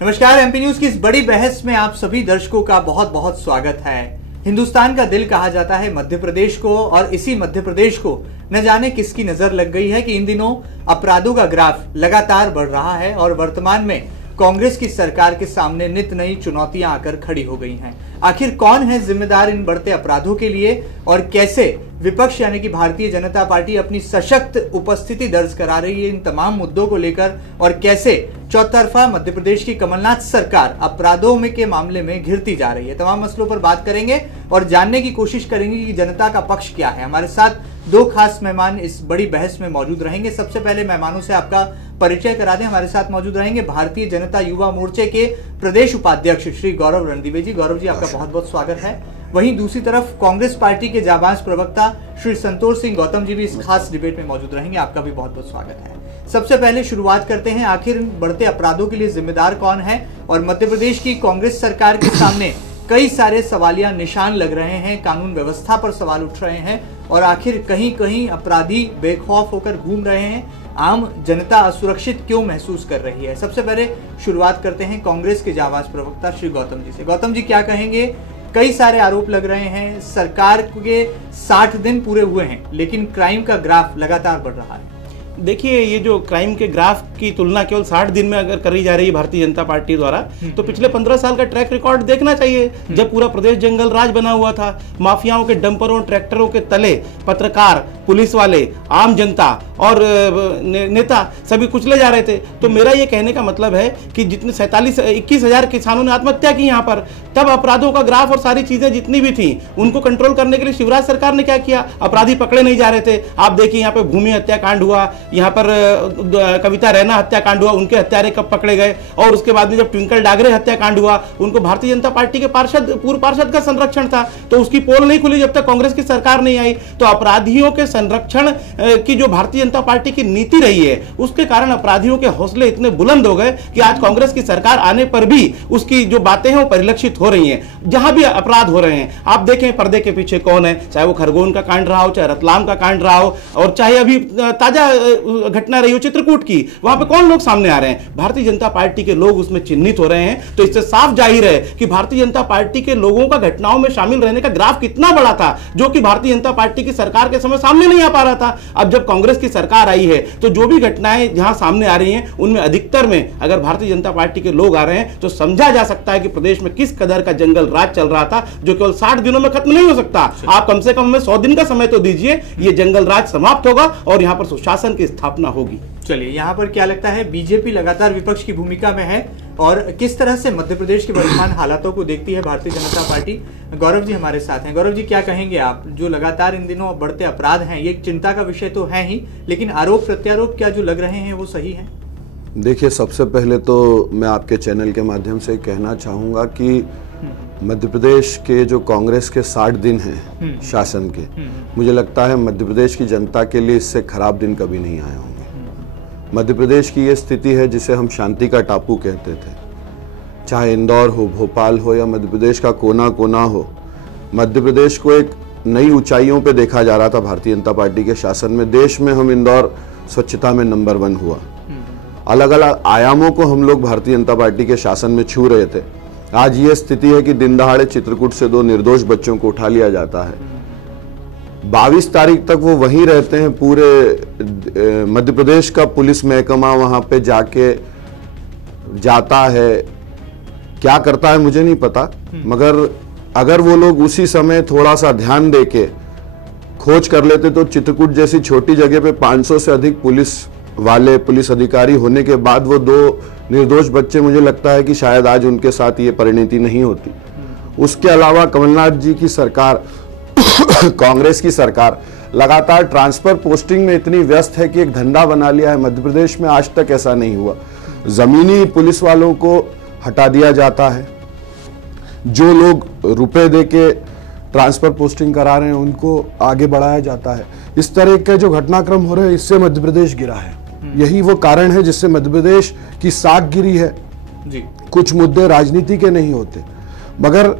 नमस्कार, MP news की इस बड़ी बहस में आप सभी दर्शकों का बहुत बहुत स्वागत है। हिंदुस्तान का दिल कहा जाता है मध्य प्रदेश को, और इसी मध्य प्रदेश को न जाने किसकी नजर लग गई है कि इन दिनों अपराधों का ग्राफ लगातार बढ़ रहा है और वर्तमान में कांग्रेस की सरकार के सामने नित नई चुनौतियां आकर खड़ी हो गई हैं। आखिर कौन है जिम्मेदार इन बढ़ते अपराधों के लिए, और कैसे विपक्ष यानी कि भारतीय जनता पार्टी अपनी सशक्त उपस्थिति दर्ज करा रही है इन तमाम मुद्दों को लेकर, और कैसे चौतरफा मध्य प्रदेश की कमलनाथ सरकार अपराधों में के मामले में घिरती जा रही है। तमाम मसलों पर बात करेंगे और जानने की कोशिश करेंगे कि जनता का पक्ष क्या है। हमारे साथ दो खास मेहमान इस बड़ी बहस में मौजूद रहेंगे। सबसे पहले मेहमानों से आपका परिचय करा दें। हमारे साथ मौजूद रहेंगे भारतीय जनता युवा मोर्चे के प्रदेश उपाध्यक्ष श्री गौरव रणदीवे जी। गौरव जी, आपका बहुत बहुत स्वागत है। वहीं दूसरी तरफ कांग्रेस पार्टी के जाबाज प्रवक्ता श्री संतोष सिंह गौतम जी भी इस खास डिबेट में मौजूद रहेंगे। आपका भी बहुत बहुत स्वागत है। सबसे पहले शुरुआत करते हैं, आखिर बढ़ते अपराधों के लिए जिम्मेदार कौन है, और मध्य प्रदेश की कांग्रेस सरकार के सामने कई सारे सवालिया निशान लग रहे हैं, कानून व्यवस्था पर सवाल उठ रहे हैं, और आखिर कहीं कहीं अपराधी बेखौफ होकर घूम रहे हैं। आम जनता असुरक्षित क्यों महसूस कर रही है। सबसे पहले शुरुआत करते हैं कांग्रेस के जाबाज प्रवक्ता श्री गौतम जी से। गौतम जी, क्या कहेंगे? कई सारे आरोप लग रहे हैं, सरकार के 60 दिन पूरे हुए हैं लेकिन क्राइम का ग्राफ लगातार बढ़ रहा है। देखिए, ये जो क्राइम के ग्राफ की तुलना केवल 60 दिन में अगर करी जा रही है भारतीय जनता पार्टी द्वारा, तो पिछले 15 साल का ट्रैक रिकॉर्ड देखना चाहिए। जब पूरा प्रदेश जंगल राज बना हुआ था, माफियाओं के डंपरों ट्रैक्टरों के तले पत्रकार, पुलिस वाले, आम जनता और नेता सभी कुचले जा रहे थे। तो मेरा ये कहने का मतलब है कि जितने 21,000 किसानों ने आत्महत्या की यहाँ पर, तब अपराधों का ग्राफ और सारी चीजें जितनी भी थी उनको कंट्रोल करने के लिए शिवराज सरकार ने क्या किया? अपराधी पकड़े नहीं जा रहे थे। आप देखिए, यहाँ पे भूमि हत्याकांड हुआ, यहाँ पर कविता रैना हत्याकांड हुआ, उनके हत्यारे कब पकड़े गए, और उसके बाद में जब ट्विंकल डागरे हत्याकांड हुआ, उनको भारतीय जनता पार्टी के पूर्व पार्षद का संरक्षण था, तो उसकी पोल नहीं खुली जब तक कांग्रेस की सरकार नहीं आई। तो अपराधियों के संरक्षण की जो भारतीय जनता पार्टी की नीति रही है, उसके कारण अपराधियों के हौसले इतने बुलंद हो गए कि आज कांग्रेस की सरकार आने पर भी उसकी जो बातें हैं वो परिलक्षित हो रही हैं। जहां भी अपराध हो रहे हैं, आप देखें पर्दे के पीछे कौन है, चाहे वो खरगोन का कांड रहा हो, चाहे रतलाम का कांड रहा हो, और चाहे अभी ताजा घटना रही हो चित्रकूट की, वहां पे कौन लोग सामने आ रहे हैं? भारतीय जनता पार्टी के लोग उसमें चिन्हित हो रहे हैं। तो इससे साफ जाहिर है कि भारतीय जनता पार्टी के लोगों का घटनाओं में शामिल रहने का ग्राफ कितना बड़ा था, जो कि भारतीय जनता पार्टी की सरकार के समय सामने नहीं आ पा रहा था। अब जब कांग्रेस की सरकार आई है, तो जो भी घटनाएं जहां सामने आ रही हैं, उनमें अधिकतर में अगर भारतीय जनता पार्टी के लोग आ रहे हैं, तो समझा जा सकता है कि प्रदेश में किस कदर का जंगल राज चल रहा था, जो केवल 60 दिनों में खत्म नहीं हो सकता। आप कम से कम हमें 100 दिन का समय तो दीजिए, ये जंगल राज समाप्त होगा और यहां पर सुशासन की स्थापना होगी। चलिए, यहाँ पर क्या लगता है, बीजेपी लगातार विपक्ष की भूमिका में है, और किस तरह से मध्य प्रदेश के वर्तमान हालातों को देखती है भारतीय जनता पार्टी? गौरव जी हमारे साथ हैं। गौरव जी, क्या कहेंगे आप? जो लगातार इन दिनों बढ़ते अपराध हैं, ये चिंता का विषय तो है ही, लेकिन आरोप प्रत्यारोप क्या जो लग रहे हैं वो सही है? देखिए, सबसे पहले तो मैं आपके चैनल के माध्यम से कहना चाहूँगा कि मध्य प्रदेश के जो कांग्रेस के 60 दिन हैं शासन के, मुझे लगता है मध्य प्रदेश की जनता के लिए इससे खराब दिन कभी नहीं आए होंगे। मध्य प्रदेश की ये स्थिति है जिसे हम शांति का टापू कहते थे। चाहे इंदौर हो, भोपाल हो, या मध्य प्रदेश का कोना कोना हो, मध्य प्रदेश को एक नई ऊंचाइयों पे देखा जा रहा था भारतीय जनता पार्टी के शासन में। देश में हम इंदौर स्वच्छता में नंबर 1 हुआ। अलग अलग आयामों को हम लोग भारतीय जनता पार्टी के शासन में छू रहे थे। आज ये स्थिति है कि दिन दहाड़े चित्रकूट से 2 निर्दोष बच्चों को उठा लिया जाता है। 22 तारीख तक वो वहीं रहते हैं। पूरे मध्य प्रदेश का पुलिस महकमा वहां पे जाके जाता है, क्या करता है मुझे नहीं पता, मगर अगर वो लोग उसी समय थोड़ा सा ध्यान देके खोज कर लेते तो चित्रकूट जैसी छोटी जगह पे 500 से अधिक पुलिस अधिकारी होने के बाद वो 2 निर्दोष बच्चे, मुझे लगता है कि शायद आज उनके साथ ये परिणति नहीं होती। उसके अलावा कमलनाथ जी की सरकार कांग्रेस की सरकार लगातार ट्रांसफर पोस्टिंग में इतनी व्यस्त है कि एक धंधा बना लिया है। मध्य प्रदेश में आज तक ऐसा नहीं हुआ। जमीनी पुलिस वालों को हटा दिया जाता है, जो लोग रुपए देके ट्रांसफर पोस्टिंग करा रहे हैं उनको आगे बढ़ाया जाता है। इस तरह के जो घटनाक्रम हो रहे हैं, इससे मध्य प्रदेश गिरा है। यही वो कारण है जिससे मध्य प्रदेश की साख गिरी है जी। कुछ मुद्दे राजनीति के नहीं होते, मगर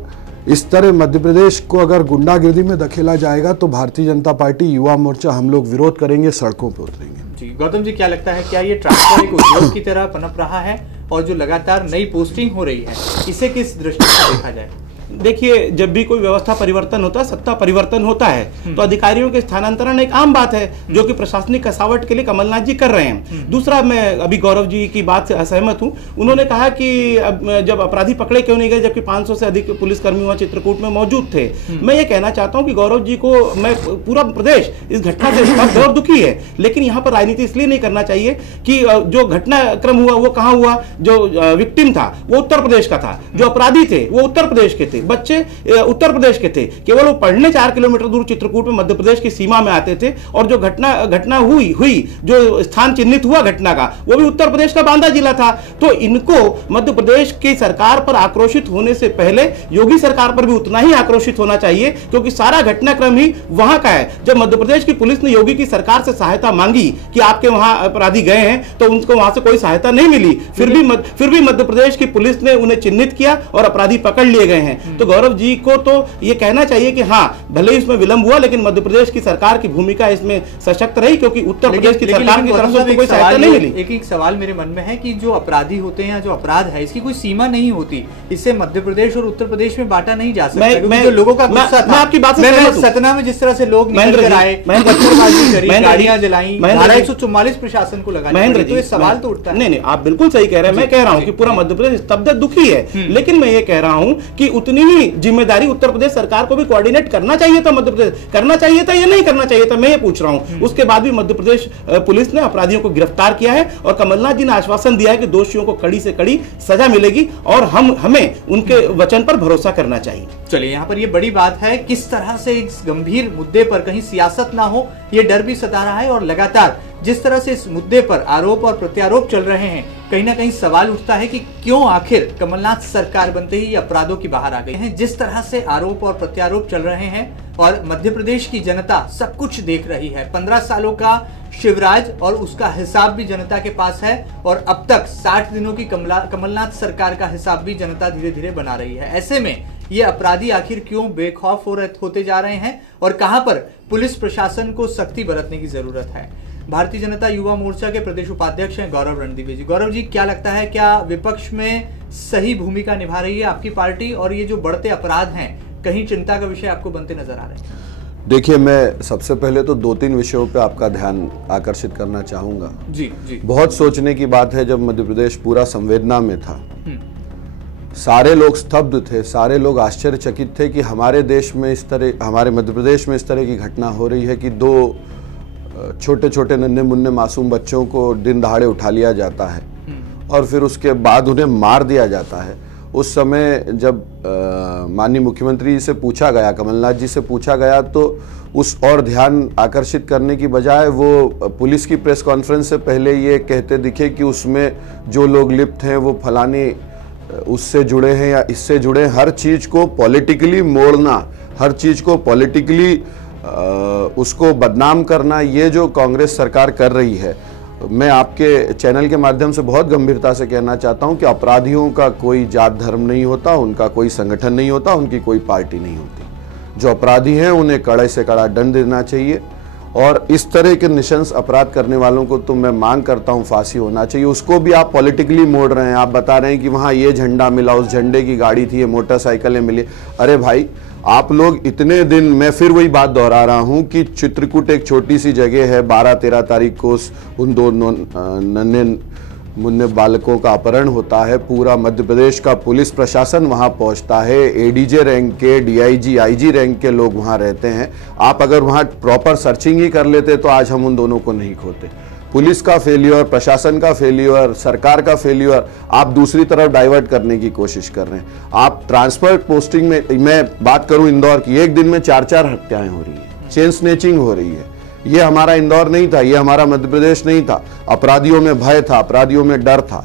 इस तरह मध्य प्रदेश को अगर गुंडागिर्दी में धकेला जाएगा तो भारतीय जनता पार्टी, युवा मोर्चा, हम लोग विरोध करेंगे, सड़कों पर उतरेंगे। जी, गौतम जी क्या लगता है, क्या ये ट्रांसफर एक उद्योग की तरह पनप रहा है और जो लगातार नई पोस्टिंग हो रही है, इसे किस दृष्टि से देखा जाए? देखिए, जब भी कोई व्यवस्था परिवर्तन होता है, सत्ता परिवर्तन होता है, तो अधिकारियों के स्थानांतरण एक आम बात है, जो कि प्रशासनिक कसावट के लिए कमलनाथ जी कर रहे हैं। दूसरा, मैं अभी गौरव जी की बात से असहमत हूं। उन्होंने कहा कि जब अपराधी पकड़े क्यों नहीं गए, जबकि 500 से अधिक पुलिसकर्मी वहां चित्रकूट में मौजूद थे। मैं ये कहना चाहता हूं कि गौरव जी को, मैं पूरा प्रदेश इस घटना से स्तब्ध और दुखी है, लेकिन यहाँ पर राजनीति इसलिए नहीं करना चाहिए कि जो घटनाक्रम हुआ वो कहाँ हुआ। जो विक्टिम था वो उत्तर प्रदेश का था, जो अपराधी थे वो उत्तर प्रदेश के थे, बच्चे उत्तर प्रदेश के थे, केवल वो पढ़ने 4 किलोमीटर दूर चित्रकूट में मध्य प्रदेश की सीमा में आते थे। और जो घटना हुई जो स्थान चिन्हित हुआ घटना का, वो भी उत्तर प्रदेश का बांदा जिला था। तो इनको मध्य प्रदेश की सरकार पर आक्रोशित होने से पहले योगी सरकार पर भी उतना ही आक्रोशित होना चाहिए, क्योंकि सारा घटनाक्रम ही वहां का है। जब मध्य प्रदेश की पुलिस ने योगी की सरकार से सहायता मांगी कि आपके वहां अपराधी गए हैं, तो उनको वहां से कोई सहायता नहीं मिली। फिर भी मध्य प्रदेश की पुलिस ने उन्हें चिन्हित किया और अपराधी पकड़ लिए गए हैं। तो गौरव जी को तो ये कहना चाहिए कि हाँ, भले ही इसमें विलंब हुआ, लेकिन मध्य प्रदेश की सरकार की भूमिका इसमें सशक्त रही, क्योंकि उत्तर प्रदेश की सरकार की तरफ से कोई सहायता नहीं मिली। एक सवाल मेरे मन में है कि जो अपराधी होते हैं या जो अपराध है, इसकी कोई सीमा नहीं होती। इससे मध्य प्रदेश और उत्तर प्रदेश में बांटा नहीं जा सकता। जो लोगों का गुस्सा था, आपकी बात से सतना में जिस तरह से लोग निकल कर आए, गाड़ियां जलाई, धारा 144 प्रशासन को लगा, तो ये सवाल तो उठता है। नहीं, आप बिल्कुल सही कह रहे हैं। मैं कह रहा हूं कि पूरा मध्य प्रदेश स्तब्ध दुखी है, लेकिन मैं ये कह रहा हूं कि उतनी ही जिम्मेदारी उत्तर प्रदेश सरकार को भी कोऑर्डिनेट करना चाहिए था। मध्य प्रदेश करना चाहिए था या नहीं करना चाहिए था, मैं ये पूछ रहा हूं। उसके बाद भी मध्य प्रदेश पुलिस ने अपराधियों को गिरफ्तार किया है, और कमलनाथ जी ने आश्वासन दिया है कि दोषियों को कड़ी से कड़ी सजा मिलेगी, और हमें उनके वचन पर भरोसा करना चाहिए। चलिए, यहाँ पर ये बड़ी बात है, किस तरह से इस गंभीर मुद्दे पर कहीं सियासत ना हो, ये डर भी सता रहा है। और लगातार जिस तरह से इस मुद्दे पर आरोप और प्रत्यारोप चल रहे हैं, कहीं ना कहीं सवाल उठता है कि क्यों आखिर कमलनाथ सरकार बनते ही अपराधों की बाहर आ गई है। जिस तरह से आरोप और प्रत्यारोप चल रहे हैं और मध्य प्रदेश की जनता सब कुछ देख रही है, 15 सालों का शिवराज और उसका हिसाब भी जनता के पास है, और अब तक 60 दिनों की कमलनाथ सरकार का हिसाब भी जनता धीरे धीरे बना रही है। ऐसे में ये अपराधी आखिर क्यों बेखौफ होते जा रहे हैं, और कहां पर पुलिस प्रशासन को सख्ती बरतने की जरूरत है? भारतीय जनता युवा मोर्चा के प्रदेश उपाध्यक्ष हैं गौरव रणदीवे जी। गौरव जी, क्या लगता है, क्या विपक्ष में सही भूमिका निभा रही है आपकी पार्टी, और ये जो बढ़ते अपराध हैं कहीं चिंता का विषय आपको बनते नजर आ रहे हैं? देखिए, मैं सबसे पहले तो 2-3 विषयों पे आपका ध्यान आकर्षित करना चाहूंगा। जी जी। बहुत सोचने की बात है, जब मध्य प्रदेश पूरा संवेदना में था, सारे लोग स्तब्ध थे, सारे लोग आश्चर्यचकित थे कि हमारे देश में इस तरह, हमारे मध्य प्रदेश में इस तरह की घटना हो रही है कि 2 छोटे छोटे नन्हे मुन्ने मासूम बच्चों को दिन दहाड़े उठा लिया जाता है और फिर उसके बाद उन्हें मार दिया जाता है। उस समय जब माननीय मुख्यमंत्री से पूछा गया, कमलनाथ जी से पूछा गया, तो उस और ध्यान आकर्षित करने की बजाय वो पुलिस की प्रेस कॉन्फ्रेंस से पहले ये कहते दिखे कि उसमें जो लोग लिप्त हैं वो फलानी उससे जुड़े हैं या इससे जुड़े हैं। हर चीज़ को पॉलिटिकली मोड़ना, हर चीज़ को पॉलिटिकली उसको बदनाम करना, ये जो कांग्रेस सरकार कर रही है, मैं आपके चैनल के माध्यम से बहुत गंभीरता से कहना चाहता हूं कि अपराधियों का कोई जात धर्म नहीं होता, उनका कोई संगठन नहीं होता, उनकी कोई पार्टी नहीं होती। जो अपराधी हैं उन्हें कड़े से कड़ा दंड देना चाहिए, और इस तरह के निशंस अपराध करने वालों को तो मैं मांग करता हूं फांसी होना चाहिए। उसको भी आप पॉलिटिकली मोड़ रहे हैं, आप बता रहे हैं कि वहाँ ये झंडा मिला, उस झंडे की गाड़ी थी, ये मोटरसाइकिलें मिली। अरे भाई, आप लोग इतने दिन, मैं फिर वही बात दोहरा रहा हूं कि चित्रकूट एक छोटी सी जगह है, 12-13 तारीख को उन 2 नन्हे मुन्ने बालकों का अपहरण होता है, पूरा मध्य प्रदेश का पुलिस प्रशासन वहां पहुंचता है, एडीजे रैंक के, डीआईजी, आईजी रैंक के लोग वहां रहते हैं। आप अगर वहां प्रॉपर सर्चिंग ही कर लेते तो आज हम उन दोनों को नहीं खोते। पुलिस का फेल्यूर, प्रशासन का फेल्यूर, सरकार का फेल्यूर, आप दूसरी तरफ डाइवर्ट करने की कोशिश कर रहे हैं। आप ट्रांसफर पोस्टिंग में, मैं बात करूं इंदौर की, एक दिन में 4-4 हत्याएं हो रही है, चेन स्नेचिंग हो रही है। ये हमारा इंदौर नहीं था, ये हमारा मध्य प्रदेश नहीं था। अपराधियों में भय था, अपराधियों में डर था।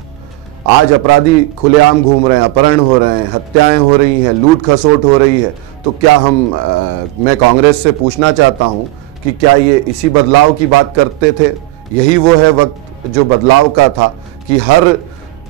आज अपराधी खुलेआम घूम रहे हैं, अपहरण हो रहे हैं, हत्याएं हो रही हैं, लूट खसोट हो रही है। तो क्या मैं कांग्रेस से पूछना चाहता हूं कि क्या ये इसी बदलाव की बात करते थे? यही वो है वक्त जो बदलाव का था कि हर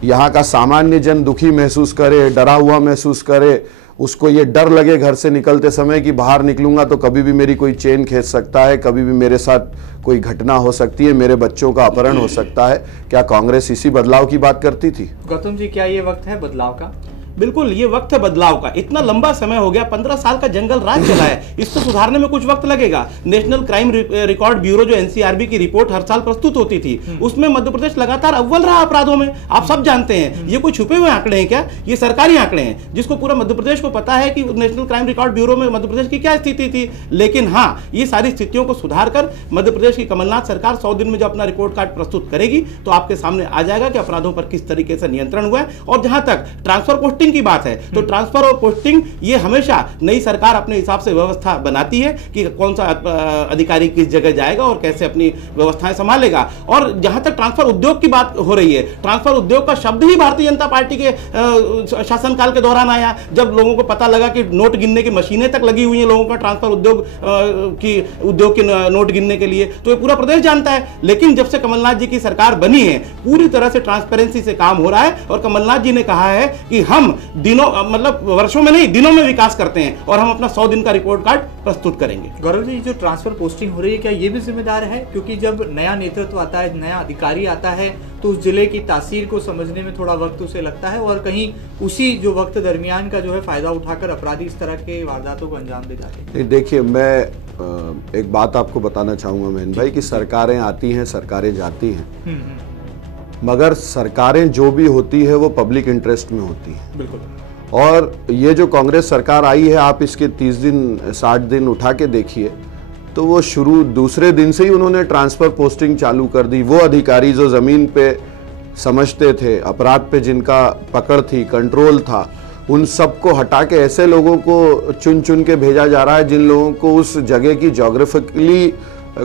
यहाँ का सामान्य जन दुखी महसूस करे, डरा हुआ महसूस करे, उसको ये डर लगे घर से निकलते समय कि बाहर निकलूंगा तो कभी भी मेरी कोई चेन खींच सकता है, कभी भी मेरे साथ कोई घटना हो सकती है, मेरे बच्चों का अपहरण हो सकता है। क्या कांग्रेस इसी बदलाव की बात करती थी? गौतम जी, क्या ये वक्त है बदलाव का? बिल्कुल, ये वक्त है बदलाव का। इतना लंबा समय हो गया, 15 साल का जंगल राज चला है, इसको सुधारने में कुछ वक्त लगेगा। नेशनल क्राइम रिकॉर्ड ब्यूरो जो एनसीआरबी की रिपोर्ट हर साल प्रस्तुत होती थी, उसमें मध्य प्रदेश लगातार अव्वल रहा अपराधों में। आप सब जानते हैं, ये कोई छुपे हुए आंकड़े हैं क्या? ये सरकारी आंकड़े हैं, जिसको पूरा मध्य प्रदेश को पता है कि नेशनल क्राइम रिकॉर्ड ब्यूरो में मध्य प्रदेश की क्या स्थिति थी। लेकिन हाँ, ये सारी स्थितियों को सुधार कर मध्य प्रदेश की कमलनाथ सरकार 100 दिन में जो अपना रिपोर्ट कार्ड प्रस्तुत करेगी तो आपके सामने आ जाएगा कि अपराधों पर किस तरीके से नियंत्रण हुआ है। और जहां तक ट्रांसफर पोस्टिंग की बात है, तो ट्रांसफर और पोस्टिंग ये हमेशा नई सरकार अपने हिसाब से व्यवस्था बनाती है कि कौन सा अधिकारी किस जगह जाएगा और कैसे अपनी व्यवस्थाएं संभालेगा। और जहां तक ट्रांसफर उद्योग की बात हो रही है, ट्रांसफर उद्योग का शब्द ही भारतीय जनता पार्टी के शासनकाल के दौरान आया, जब लोगों को पता लगा कि नोट गिनने की मशीनें तक लगी हुई हैं लोगों का ट्रांसफर उद्योग के नोट गिनने के लिए, तो ये पूरा प्रदेश जानता है। लेकिन जब से कमलनाथ जी की सरकार बनी है, पूरी तरह से ट्रांसपेरेंसी से काम हो रहा है और कमलनाथ जी ने कहा है कि हम मतलब वर्षों में नहीं, दिनों में विकास करते हैं और हम अपना 100 दिन का रिपोर्ट कार्ड प्रस्तुत करेंगे। गौरव जी, जो ट्रांसफर पोस्टिंग हो रही है, क्या ये भी जिम्मेदार है? क्योंकि जब नया नेतृत्व आता है, नया अधिकारी आता है, तो उस जिले की तासीर को समझने में थोड़ा वक्त उसे लगता है और कहीं उसी जो वक्त दरमियान का जो है फायदा उठाकर अपराधी इस तरह के वारदातों को अंजाम दे जाते हैं। देखिए, मैं एक बात आपको बताना चाहूंगा महेंद्र भाई कि सरकारें आती हैं, सरकारें जाती हैं, मगर सरकारें जो भी होती है वो पब्लिक इंटरेस्ट में होती है। बिल्कुल। और ये जो कांग्रेस सरकार आई है, आप इसके 30 दिन 60 दिन उठा के देखिए, तो वो शुरू दूसरे दिन से ही उन्होंने ट्रांसफर पोस्टिंग चालू कर दी। वो अधिकारी जो जमीन पे समझते थे, अपराध पे जिनका पकड़ थी, कंट्रोल था, उन सबको हटा के ऐसे लोगों को चुन चुन के भेजा जा रहा है जिन लोगों को उस जगह की ज्योग्राफिकली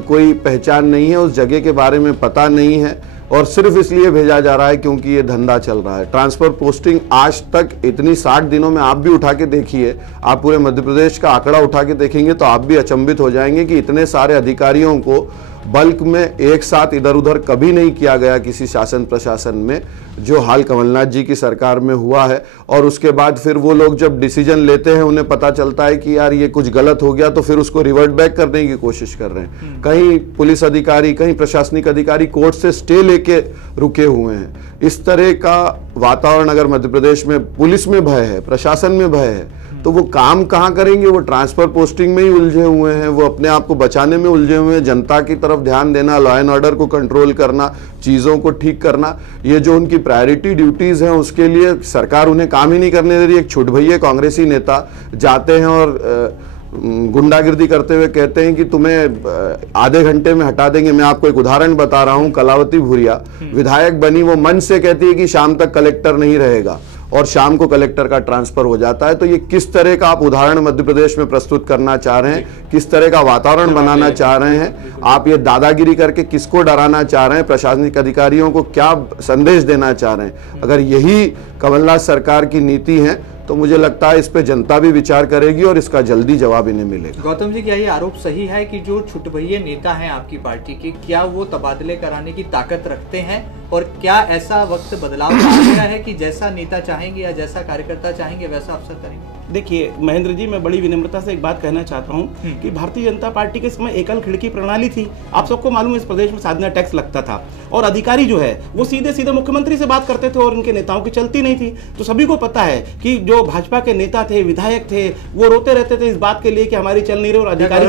कोई पहचान नहीं है, उस जगह के बारे में पता नहीं है, और सिर्फ इसलिए भेजा जा रहा है क्योंकि ये धंधा चल रहा है। ट्रांसफर पोस्टिंग आज तक इतनी 60 दिनों में आप भी उठा के देखिए, आप पूरे मध्य प्रदेश का आंकड़ा उठा के देखेंगे तो आप भी अचंभित हो जाएंगे कि इतने सारे अधिकारियों को बल्क में एक साथ इधर उधर कभी नहीं किया गया किसी शासन प्रशासन में, जो हाल कमलनाथ जी की सरकार में हुआ है। और उसके बाद फिर वो लोग जब डिसीजन लेते हैं, उन्हें पता चलता है कि यार ये कुछ गलत हो गया, तो फिर उसको रिवर्ट बैक करने की कोशिश कर रहे हैं। कहीं पुलिस अधिकारी, कहीं प्रशासनिक अधिकारी कोर्ट से स्टे लेके रुके हुए हैं। इस तरह का वातावरण अगर मध्य प्रदेश में पुलिस में भय है, प्रशासन में भय है, तो वो काम कहाँ करेंगे? वो ट्रांसफर पोस्टिंग में ही उलझे हुए हैं, वो अपने आप को बचाने में उलझे हुए हैं। जनता की तरफ ध्यान देना, लॉ एंड ऑर्डर को कंट्रोल करना, चीज़ों को ठीक करना, ये जो उनकी प्रायोरिटी ड्यूटीज़ हैं, उसके लिए सरकार उन्हें काम ही नहीं करने दे रही। एक छुटभैये कांग्रेसी नेता जाते हैं और गुंडागिर्दी करते हुए कहते हैं कि तुम्हें आधे घंटे में हटा देंगे। मैं आपको एक उदाहरण बता रहा हूं, कलावती भूरिया विधायक बनी, वो मन से कहती है कि शाम तक कलेक्टर नहीं रहेगा और शाम को कलेक्टर का ट्रांसफर हो जाता है। तो ये किस तरह का आप उदाहरण मध्य प्रदेश में प्रस्तुत करना चाह रहे हैं, किस तरह का वातावरण बनाना चाह रहे हैं, आप ये दादागिरी करके किसको डराना चाह रहे हैं, प्रशासनिक अधिकारियों को क्या संदेश देना चाह रहे हैं? अगर यही कमलनाथ सरकार की नीति है तो मुझे लगता है इस पे जनता भी विचार करेगी और इसका जल्दी जवाब इन्हें मिलेगा। गौतम जी, क्या ये आरोप सही है कि जो छुटभैये नेता हैं आपकी पार्टी के, क्या वो तबादले कराने की ताकत रखते हैं? और क्या ऐसा वक्त बदलाव आ गया है कि जैसा नेता चाहेंगे या जैसा कार्यकर्ता चाहेंगे वैसा अफसर करेंगे? देखिए महेंद्र जी, मैं बड़ी विनम्रता से एक बात कहना चाहता हूं कि भारतीय जनता पार्टी के समय एकल खिड़की प्रणाली थी। आप सबको मालूम है इस प्रदेश में साधना टैक्स लगता था और अधिकारी जो है वो सीधे सीधे मुख्यमंत्री से बात करते थे और उनके नेताओं की चलती नहीं थी। तो सभी को पता है कि जो भाजपा के नेता थे, विधायक थे, वो रोते रहते थे इस बात के लिए कि हमारी चल नहीं रही और अधिकारी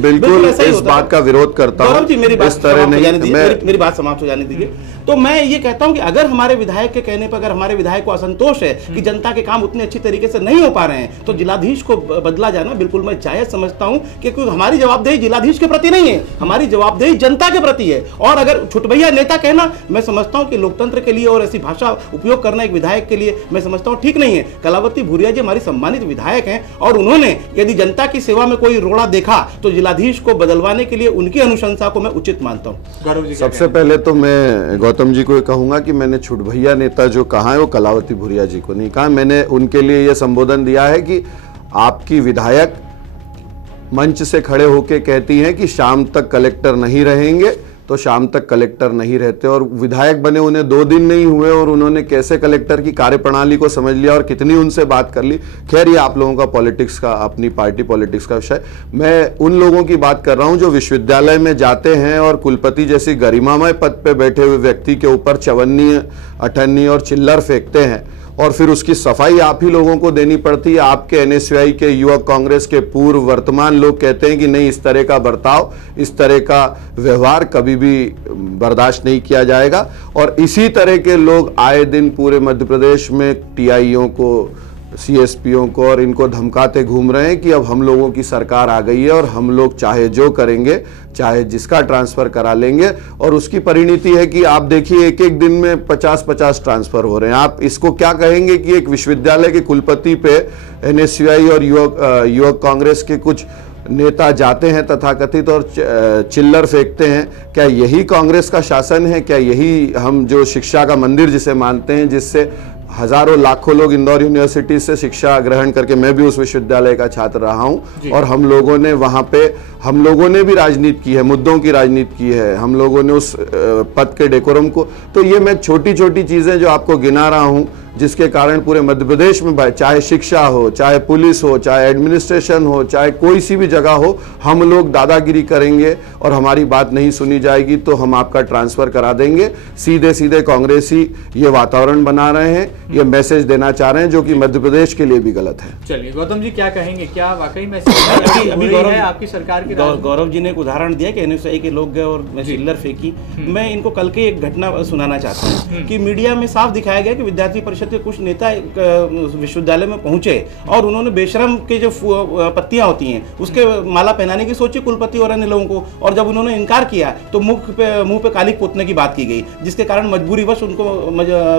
बिल्कुल इस बात का विरोध करता हूं। मेरी बात समाप्त हो जाने दीजिए। तो मैं ये कहता हूं कि अगर हमारे विधायक के कहने पर, अगर हमारे विधायक को असंतोष है कि जनता के काम उतने अच्छी तरीके से नहीं हो पा रहे हैं, तो जिलाधीश को बदला जाना बिल्कुल मैं जायज समझता हूं कि हमारी जवाबदेही जिलाधीश के प्रति नहीं है, हमारी जवाबदेही जनता के प्रति है। और अगर छुटभैया नेता कहना, मैं समझता हूं कि लोकतंत्र के लिए और ऐसी भाषा उपयोग करना एक विधायक के लिए मैं समझता हूं ठीक नहीं है। कलावती भूरिया जी हमारी सम्मानित विधायक हैं और उन्होंने यदि जनता की सेवा में कोई रोड़ा देखा तो जिलाधीश को बदलवाने के लिए उनकी अनुशंसा को मैं उचित मानता हूं। सबसे पहले तो मैं गौतम जी को कहूंगा कि मैंने छुटभैया नेता जो कहा है वो कलावती भूरिया जी को नहीं कहा। मैंने उनके लिए यह संबोधन दिया है कि आपकी विधायक मंच से खड़े होकर कहती हैं कि शाम तक कलेक्टर नहीं रहेंगे तो शाम तक कलेक्टर नहीं रहते, और विधायक बने उन्हें 2 दिन नहीं हुए और उन्होंने कैसे कलेक्टर की कार्यप्रणाली को समझ लिया और कितनी उनसे बात कर ली। खैर, ये आप लोगों का पॉलिटिक्स का, अपनी पार्टी पॉलिटिक्स का विषय। मैं उन लोगों की बात कर रहा हूं जो विश्वविद्यालय में जाते हैं और कुलपति जैसी गरिमामय पद पे बैठे हुए व्यक्ति के ऊपर चवन्नी, अठन्नी और चिल्लर फेंकते हैं, और फिर उसकी सफाई आप ही लोगों को देनी पड़ती है। आपके एनएसयूआई के, युवक कांग्रेस के पूर्व वर्तमान लोग कहते हैं कि नहीं, इस तरह का बर्ताव, इस तरह का व्यवहार कभी भी बर्दाश्त नहीं किया जाएगा। और इसी तरह के लोग आए दिन पूरे मध्य प्रदेश में टीआईओ को, सीएसपीओ को और इनको धमकाते घूम रहे हैं कि अब हम लोगों की सरकार आ गई है और हम लोग चाहे जो करेंगे, चाहे जिसका ट्रांसफर करा लेंगे। और उसकी परिणति है कि आप देखिए, एक एक दिन में 50-50 ट्रांसफर हो रहे हैं। आप इसको क्या कहेंगे कि एक विश्वविद्यालय के कुलपति पे एनएसयूआई और युवक कांग्रेस के कुछ नेता जाते हैं तथाकथित और चिल्लर फेंकते हैं? क्या यही कांग्रेस का शासन है? क्या यही हम जो शिक्षा का मंदिर जिसे मानते हैं, जिससे हजारों लाखों लोग इंदौर यूनिवर्सिटी से शिक्षा ग्रहण करके, मैं भी उस विश्वविद्यालय का छात्र रहा हूं, और हम लोगों ने वहां पे, हम लोगों ने भी राजनीति की है, मुद्दों की राजनीति की है, हम लोगों ने उस पद के डेकोरम को, तो ये मैं छोटी छोटी चीजें जो आपको गिना रहा हूं, जिसके कारण पूरे मध्य प्रदेश में, चाहे शिक्षा हो, चाहे पुलिस हो, चाहे एडमिनिस्ट्रेशन हो, चाहे कोई सी भी जगह हो, हम लोग दादागिरी करेंगे और हमारी बात नहीं सुनी जाएगी तो हम आपका ट्रांसफर करा देंगे। सीधे सीधे कांग्रेसी ये वातावरण बना रहे हैं, ये मैसेज देना चाह रहे हैं, जो कि मध्य प्रदेश के लिए भी गलत है। चलिए गौतम जी, क्या कहेंगे? क्या वाकई में अभी गौरव है आपकी सरकार की? गौरव जी ने एक उदाहरण दिया कि एनएसयूआई के लोग गए और चिल्लर फेंकी। मैं इनको कल के एक घटना सुनाना चाहता हूँ कि मीडिया में साफ दिखाया गया कि विद्यार्थी परिषद के कुछ नेता विश्वविद्यालय में पहुंचे और उन्होंने बेशरम के जो पत्तियां होती हैं उसके माला पहनाने की सोची कुलपति और अन्य लोगों को, और जब उन्होंने इनकार किया तो मुंह पे कालिक पोतने की बात की गई, जिसके कारण मजबूरीवश उनको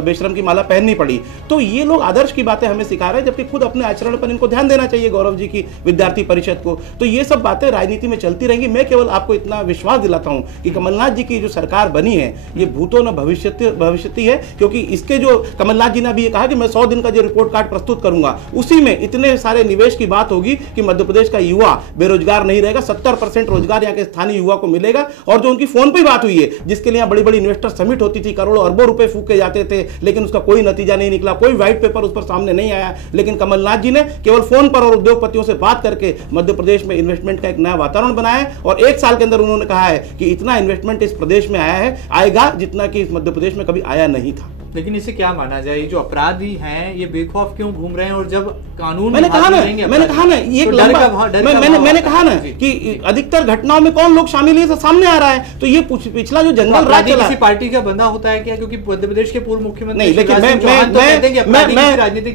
बेशरम की माला पहननी पड़ी। तो ये लोग आदर्श की बातें हमें सिखा रहे हैं, जबकि खुद अपने आचरण पर इनको ध्यान देना चाहिए गौरव जी की विद्यार्थी परिषद को। तो ये सब बातें राजनीति में चलती रहेंगी। मैं केवल आपको इतना विश्वास दिलाता हूं कि कमलनाथ जी की जो सरकार बनी है ये भूतो न भविष्यति है, क्योंकि इसके जो कमलनाथ जी ने अभी कहा कि मैं 100 दिन का जो रिपोर्ट कार्ड प्रस्तुत करूंगा, उसी में इतने सारे निवेश की बात होगी कि मध्य प्रदेश का युवा बेरोजगार नहीं रहेगा, 70% रोजगार यहाँ के स्थानीय युवा को मिलेगा। और जो उनकी फोन पे बात हुई है, जिसके लिए बड़ी बड़ी इन्वेस्टर समिट होती थी, करोड़ों अरबों रुपए फूके जाते थे, लेकिन उसका कोई नतीजा नहीं निकला, कोई व्हाइट पेपर उस पर सामने नहीं आया। लेकिन कमलनाथ जी ने केवल फोन पर और उद्योगपतियों से बात करके मध्य प्रदेश में इन्वेस्टमेंट का एक नया वातावरण बनाया है, और 1 साल के अंदर उन्होंने कहा है कि इतना इन्वेस्टमेंट इस प्रदेश में आएगा जितना कि इस मध्य प्रदेश में कभी आया नहीं था। लेकिन इसे क्या माना जाए? जो अपराधी हैं ये बेखौफ क्यों घूम रहे हैं? और जब कानून मैंने कहा ना ये मैंने कहा ना कि अधिकतर घटनाओं में कौन लोग शामिल है सामने आ रहा है। तो ये पिछला जो जंगल राज चला, किसी पार्टी का बंदा होता है क्या? क्योंकि मध्य प्रदेश के पूर्व मुख्यमंत्री नहीं, लेकिन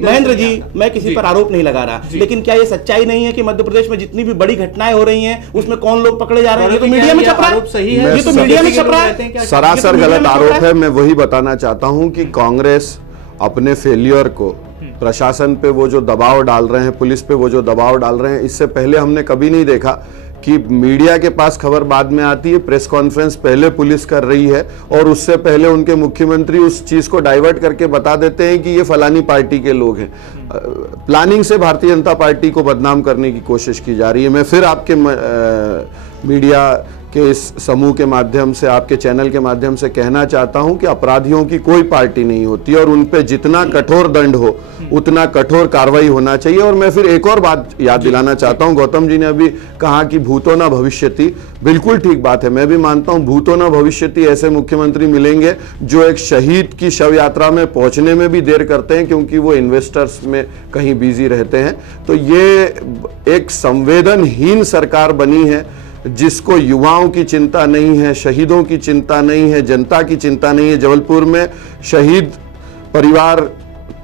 महेंद्र जी, मैं किसी पर आरोप नहीं लगा रहा, लेकिन क्या ये सच्चाई नहीं है कि मध्य प्रदेश में जितनी भी बड़ी घटनाएं हो रही हैं उसमें कौन लोग पकड़े जा रहे हैं? ये तो मीडिया में छप रहा है। सही है, ये तो मीडिया में छप रहा है, सरासर गलत आरोप है। मैं वही बताना चाहता हूं कि कांग्रेस अपने फेलियर को प्रशासन पे वो जो दबाव डाल रहे हैं, पुलिस पे वो जो दबाव डाल रहे हैं, इससे पहले हमने कभी नहीं देखा कि मीडिया के पास खबर बाद में आती है, प्रेस कॉन्फ्रेंस पहले पुलिस कर रही है और उससे पहले उनके मुख्यमंत्री उस चीज को डाइवर्ट करके बता देते हैं कि ये फलानी पार्टी के लोग हैं। प्लानिंग से भारतीय जनता पार्टी को बदनाम करने की कोशिश की जा रही है। मैं फिर आपके मीडिया के इस समूह के माध्यम से, आपके चैनल के माध्यम से कहना चाहता हूं कि अपराधियों की कोई पार्टी नहीं होती और उन पे जितना कठोर दंड हो उतना कठोर कार्रवाई होना चाहिए। और मैं फिर एक और बात याद दिलाना चाहता हूं, गौतम जी ने अभी कहा कि भूतो न भविष्यति, बिल्कुल ठीक बात है, मैं भी मानता हूं भूतो न भविष्यति ऐसे मुख्यमंत्री मिलेंगे जो एक शहीद की शव यात्रा में पहुंचने में भी देर करते हैं क्योंकि वो इन्वेस्टर्स में कहीं बिजी रहते हैं। तो ये एक संवेदनहीन सरकार बनी है जिसको युवाओं की चिंता नहीं है, शहीदों की चिंता नहीं है, जनता की चिंता नहीं है। जबलपुर में शहीद परिवार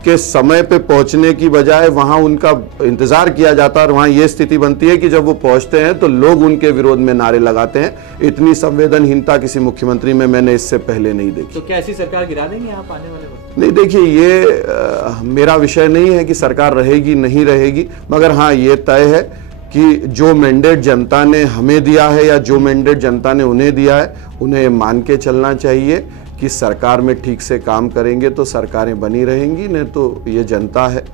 के समय पे पहुंचने की बजाय वहां उनका इंतजार किया जाता है और वहां ये स्थिति बनती है कि जब वो पहुंचते हैं तो लोग उनके विरोध में नारे लगाते हैं। इतनी संवेदनहीनता किसी मुख्यमंत्री में मैंने इससे पहले नहीं देखी। तो क्या ऐसी सरकार गिरा देंगे आप आने वाले वक्त? नहीं, देखिए ये मेरा विषय नहीं है कि सरकार रहेगी नहीं रहेगी, मगर हाँ ये तय है कि जो मैंडेट जनता ने हमें दिया है या जो मैंडेट जनता ने उन्हें दिया है, उन्हें मान के चलना चाहिए कि सरकार में ठीक से काम करेंगे तो सरकारें बनी रहेंगी, नहीं तो ये जनता है,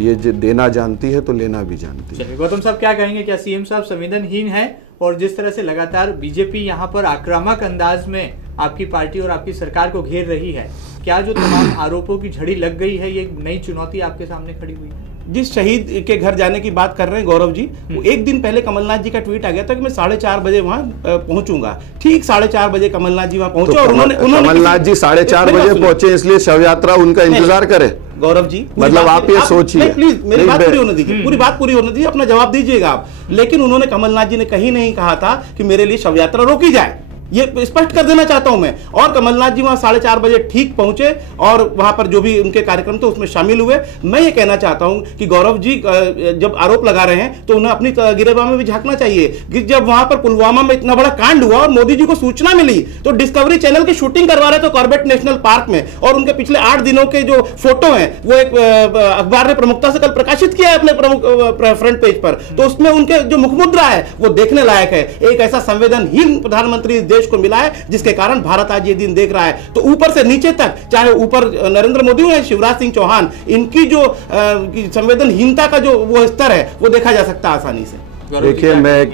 ये देना जानती है तो लेना भी जानती है। गौतम साहब क्या कहेंगे? क्या सीएम साहब संवेदनहीन है और जिस तरह से लगातार बीजेपी यहाँ पर आक्रामक अंदाज में आपकी पार्टी और आपकी सरकार को घेर रही है, क्या जो तमाम आरोपों की झड़ी लग गई है, ये नई चुनौती आपके सामने खड़ी हुई है? जिस शहीद के घर जाने की बात कर रहे हैं गौरव जी, वो एक दिन पहले कमलनाथ जी का ट्वीट आ गया था कि मैं 4:30 बजे वहां पहुंचूंगा। ठीक 4:30 बजे कमलनाथ जी वहां पहुंचे, तो और उन्होंने कमलनाथ जी 4:30 बजे पहुंचे, इसलिए शव यात्रा उनका इंतजार करे। गौरव जी, मतलब आप ये सोचिए, प्लीज मेरी बात पूरी होने दीजिए, पूरी बात पूरी होने दीजिए, अपना जवाब दीजिएगा आप। लेकिन उन्होंने, कमलनाथ जी ने कहीं नहीं कहा था कि मेरे लिए शव यात्रा रोकी जाए, ये स्पष्ट कर देना चाहता हूं मैं। और कमलनाथ जी वहां 4:30 बजे ठीक पहुंचे और वहां पर जो भी उनके कार्यक्रम थे उसमें शामिल हुए। मैं ये कहना चाहता हूं कि गौरव जी जब आरोप लगा रहे हैं तो उन्हें अपनी गिरेबान में भी झांकना चाहिए कि जब वहां पर पुलवामा में इतना बड़ा कांड हुआ और मोदी जी को सूचना मिली तो डिस्कवरी चैनल की शूटिंग करवा रहे थे कॉर्बेट नेशनल पार्क में, और उनके पिछले 8 दिनों के जो फोटो हैं वो एक अखबार ने प्रमुखता से कल प्रकाशित किया है अपने प्रमुख फ्रंट पेज पर। तो उसमें उनके जो मुखमुद्रा है वो देखने लायक है। एक ऐसा संवेदनहीन प्रधानमंत्री देश को मिला है जिसके कारण भारत आज ये दिन देख रहा है। तो ऊपर से नीचे तक, चाहे ऊपर नरेंद्र मोदी हो या शिवराज सिंह चौहान, इनकी जो संवेदनहीनता का जो वो स्तर है वो देखा जा सकता है आसानी से। देखिए, मैं एक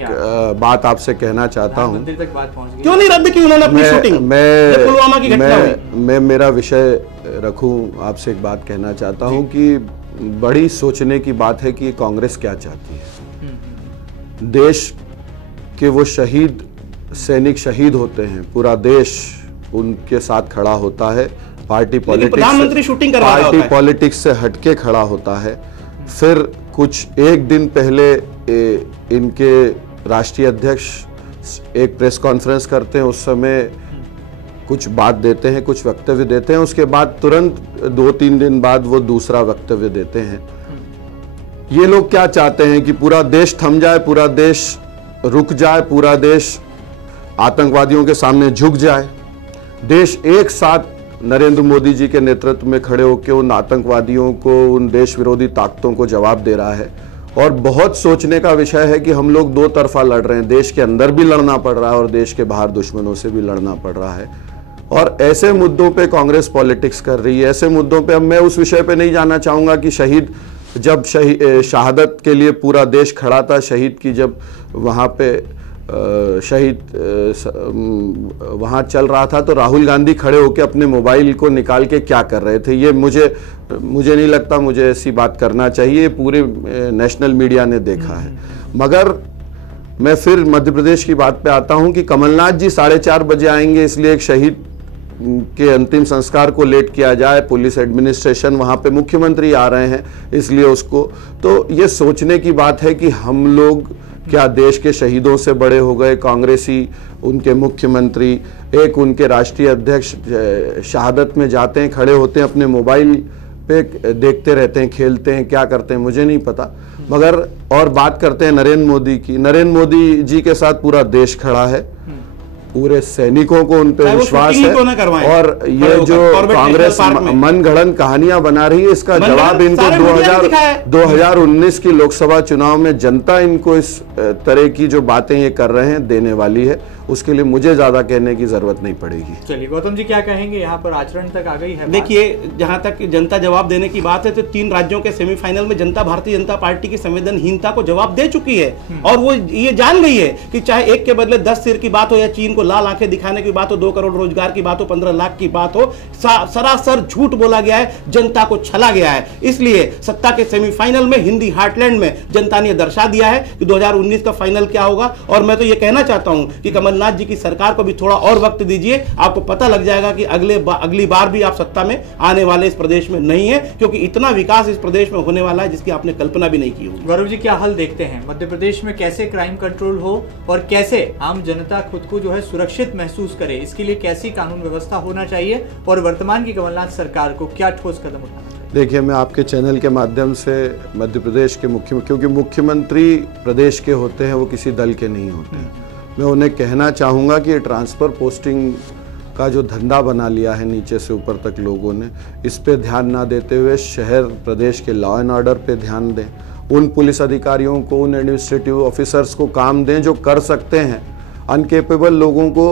बात आपसे कहना चाहता हूं, क्यों नहीं रद्द की उन्होंने अपनी शूटिंग? पुलवामा की घटना हुई। मैं मेरा विषय रखूं, आपसे एक बात कहना चाहता हूं कि बड़ी सोचने की बात है कि कांग्रेस क्या चाहती है। देश के वो शहीद सैनिक शहीद होते हैं, पूरा देश उनके साथ खड़ा होता है, पार्टी पॉलिटिक्स से हटके खड़ा होता है। फिर कुछ एक दिन पहले इनके राष्ट्रीय अध्यक्ष एक प्रेस कॉन्फ्रेंस करते हैं, उस समय कुछ बात देते हैं, कुछ वक्तव्य देते हैं, उसके बाद तुरंत 2-3 दिन बाद वो दूसरा वक्तव्य देते हैं। ये लोग क्या चाहते हैं कि पूरा देश थम जाए, पूरा देश रुक जाए, पूरा देश आतंकवादियों के सामने झुक जाए। देश एक साथ नरेंद्र मोदी जी के नेतृत्व में खड़े होकर उन आतंकवादियों को, उन देश विरोधी ताकतों को जवाब दे रहा है। और बहुत सोचने का विषय है कि हम लोग दो तरफा लड़ रहे हैं, देश के अंदर भी लड़ना पड़ रहा है और देश के बाहर दुश्मनों से भी लड़ना पड़ रहा है। और ऐसे मुद्दों पे कांग्रेस पॉलिटिक्स कर रही है। ऐसे मुद्दों पे, अब मैं उस विषय पे नहीं जाना चाहूंगा कि जब शहादत के लिए पूरा देश खड़ा था, शहीद की जब वहाँ पे शहीद वहाँ चल रहा था तो राहुल गांधी खड़े होकर अपने मोबाइल को निकाल के क्या कर रहे थे, ये मुझे नहीं लगता मुझे ऐसी बात करना चाहिए। पूरे नेशनल मीडिया ने देखा है। मगर मैं फिर मध्य प्रदेश की बात पे आता हूं कि कमलनाथ जी 4:30 बजे आएंगे, इसलिए एक शहीद के अंतिम संस्कार को लेट किया जाए, पुलिस एडमिनिस्ट्रेशन वहां पे, मुख्यमंत्री आ रहे हैं इसलिए उसको, तो ये सोचने की बात है कि हम लोग क्या देश के शहीदों से बड़े हो गए? कांग्रेसी, उनके मुख्यमंत्री, एक उनके राष्ट्रीय अध्यक्ष शहादत में जाते हैं, खड़े होते हैं, अपने मोबाइल पे देखते रहते हैं, खेलते हैं, क्या करते हैं मुझे नहीं पता। मगर और बात करते हैं नरेंद्र मोदी की। नरेंद्र मोदी जी के साथ पूरा देश खड़ा है, पूरे सैनिकों को उन पे विश्वास है। और ये जो कांग्रेस मनगढ़ंत कहानियां बना रही है, इसका जवाब इनको 2019 की लोकसभा चुनाव में जनता इनको इस तरह की जो बातें ये कर रहे हैं देने वाली है। उसके लिए मुझे ज्यादा कहने की जरूरत नहीं पड़ेगी। चलिए गौतम जी क्या कहेंगे, यहाँ पर आचरण तक आ गई है। देखिए, जहां तक जनता जवाब देने की बात है तो 3 राज्यों के सेमीफाइनल में जनता भारतीय जनता पार्टी की संवेदनहीनता को जवाब दे चुकी है। और वो ये जान गई है कि चाहे 1 के बदले 10 सिर की बात हो, या चीन को लाल आंखें दिखाने की बात हो, 2 करोड़ रोजगार की बात हो, 15 लाख की बात हो, सरासर झूठ बोला गया है, जनता को छला गया है। इसलिए सत्ता के सेमीफाइनल में, हिंदी हार्टलैंड में जनता ने दर्शा दिया है कि 2019 का फाइनल क्या होगा। और मैं तो ये कहना चाहता हूं कि कमलनाथ जी की सरकार को भी थोड़ा और वक्त दीजिए, आपको पता लग जाएगा कि अगली बार भी आप सत्ता में आने वाले इस प्रदेश में नहीं है, क्योंकि इतना विकास इस प्रदेश में होने वाला है जिसकी आपने कल्पना भी नहीं की होगी। गौरव जी क्या हल देखते हैं मध्य प्रदेश में, कैसे क्राइम कंट्रोल हो और कैसे आम जनता खुद को जो है सुरक्षित महसूस करे, इसके लिए कैसी कानून व्यवस्था होना चाहिए और वर्तमान की कमलनाथ सरकार को क्या ठोस कदम उठाना चाहिए? देखिए, मैं आपके चैनल के माध्यम से मध्य प्रदेश के क्योंकि मुख्यमंत्री प्रदेश के होते हैं, वो किसी दल के नहीं होते हैं, मैं उन्हें कहना चाहूँगा कि ट्रांसफ़र पोस्टिंग का जो धंधा बना लिया है नीचे से ऊपर तक लोगों ने, इस पे ध्यान ना देते हुए शहर प्रदेश के लॉ एंड ऑर्डर पे ध्यान दें। उन पुलिस अधिकारियों को, उन एडमिनिस्ट्रेटिव ऑफिसर्स को काम दें जो कर सकते हैं। अनकेपेबल लोगों को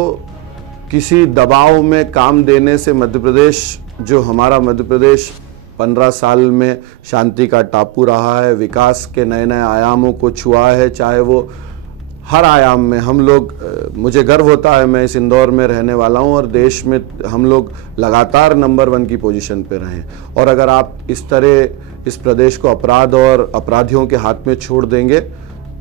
किसी दबाव में काम देने से मध्य प्रदेश, जो हमारा मध्य प्रदेश 15 साल में शांति का टापू रहा है, विकास के नए नए आयामों को छुआ है, चाहे वो हर आयाम में हम लोग, मुझे गर्व होता है मैं इस इंदौर में रहने वाला हूं और देश में हम लोग लगातार नंबर 1 की पोजीशन पे रहे। और अगर आप इस तरह इस प्रदेश को अपराध और अपराधियों के हाथ में छोड़ देंगे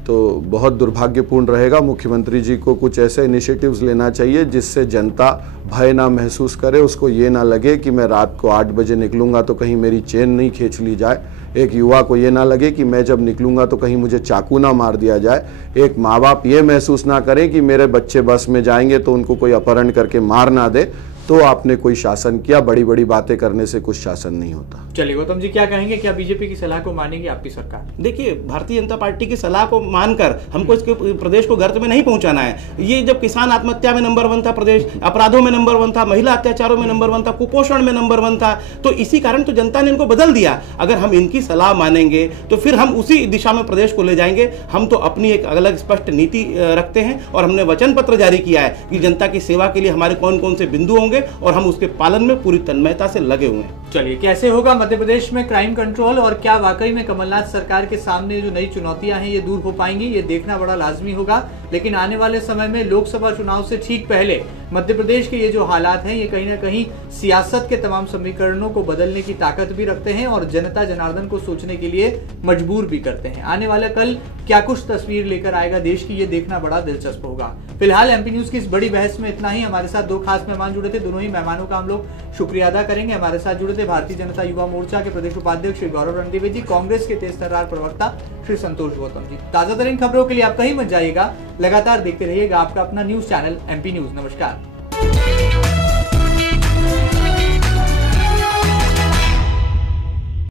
तो बहुत दुर्भाग्यपूर्ण रहेगा। मुख्यमंत्री जी को कुछ ऐसे इनिशिएटिव्स लेना चाहिए जिससे जनता भय ना महसूस करे, उसको ये ना लगे कि मैं रात को 8 बजे निकलूंगा तो कहीं मेरी चेन नहीं खींच ली जाए। एक युवा को ये ना लगे कि मैं जब निकलूंगा तो कहीं मुझे चाकू ना मार दिया जाए। एक माँ बाप ये महसूस ना करें कि मेरे बच्चे बस में जाएंगे तो उनको कोई अपहरण करके मार ना दे। तो आपने कोई शासन किया, बड़ी बड़ी बातें करने से कुछ शासन नहीं होता। चलिए गौतम जी, क्या कहेंगे, क्या बीजेपी की सलाह को मानेगी आपकी सरकार? देखिए, भारतीय जनता पार्टी की सलाह को मानकर हमको इसके प्रदेश को गर्त में नहीं पहुंचाना है। ये जब किसान आत्महत्या में नंबर 1 था प्रदेश, अपराधों में नंबर 1 था, महिला अत्याचारों में नंबर 1 था, कुपोषण में नंबर 1 था, तो इसी कारण तो जनता ने इनको बदल दिया। अगर हम इनकी सलाह मानेंगे तो फिर हम उसी दिशा में प्रदेश को ले जाएंगे। हम तो अपनी एक अलग स्पष्ट नीति रखते हैं और हमने वचन पत्र जारी किया है कि जनता की सेवा के लिए हमारे कौन कौन से बिंदु होंगे और हम उसके पालन में पूरी तन्मयता से लगे हुए हैं। चलिए, कैसे होगा मध्य प्रदेश में क्राइम कंट्रोल और क्या वाकई में कमलनाथ सरकार के सामने जो नई चुनौतियां हैं ये दूर हो पाएंगी, ये देखना बड़ा लाजमी होगा। लेकिन आने वाले समय में लोकसभा चुनाव से ठीक पहले मध्य प्रदेश के ये जो हालात हैं ये कहीं ना कहीं सियासत के तमाम समीकरणों को बदलने की ताकत भी रखते हैं और जनता जनार्दन को सोचने के लिए मजबूर भी करते हैं। आने वाला कल क्या कुछ तस्वीर लेकर आएगा देश की, ये देखना बड़ा दिलचस्प होगा। फिलहाल एमपी न्यूज की इस बड़ी बहस में इतना ही। हमारे साथ 2 खास मेहमान जुड़े थे, दोनों ही मेहमानों का हम लोग शुक्रिया अदा करेंगे। हमारे साथ जुड़े थे भारतीय जनता युवा मोर्चा के प्रदेश उपाध्यक्ष श्री गौरव रणदीवे जी, कांग्रेस के तेज तर्रार प्रवक्ता श्री संतोष गौतम जी। ताजा तरीन खबरों के लिए आप कहीं मत जाइएगा, लगातार देखते रहिएगा आपका अपना न्यूज चैनल एमपी न्यूज। नमस्कार।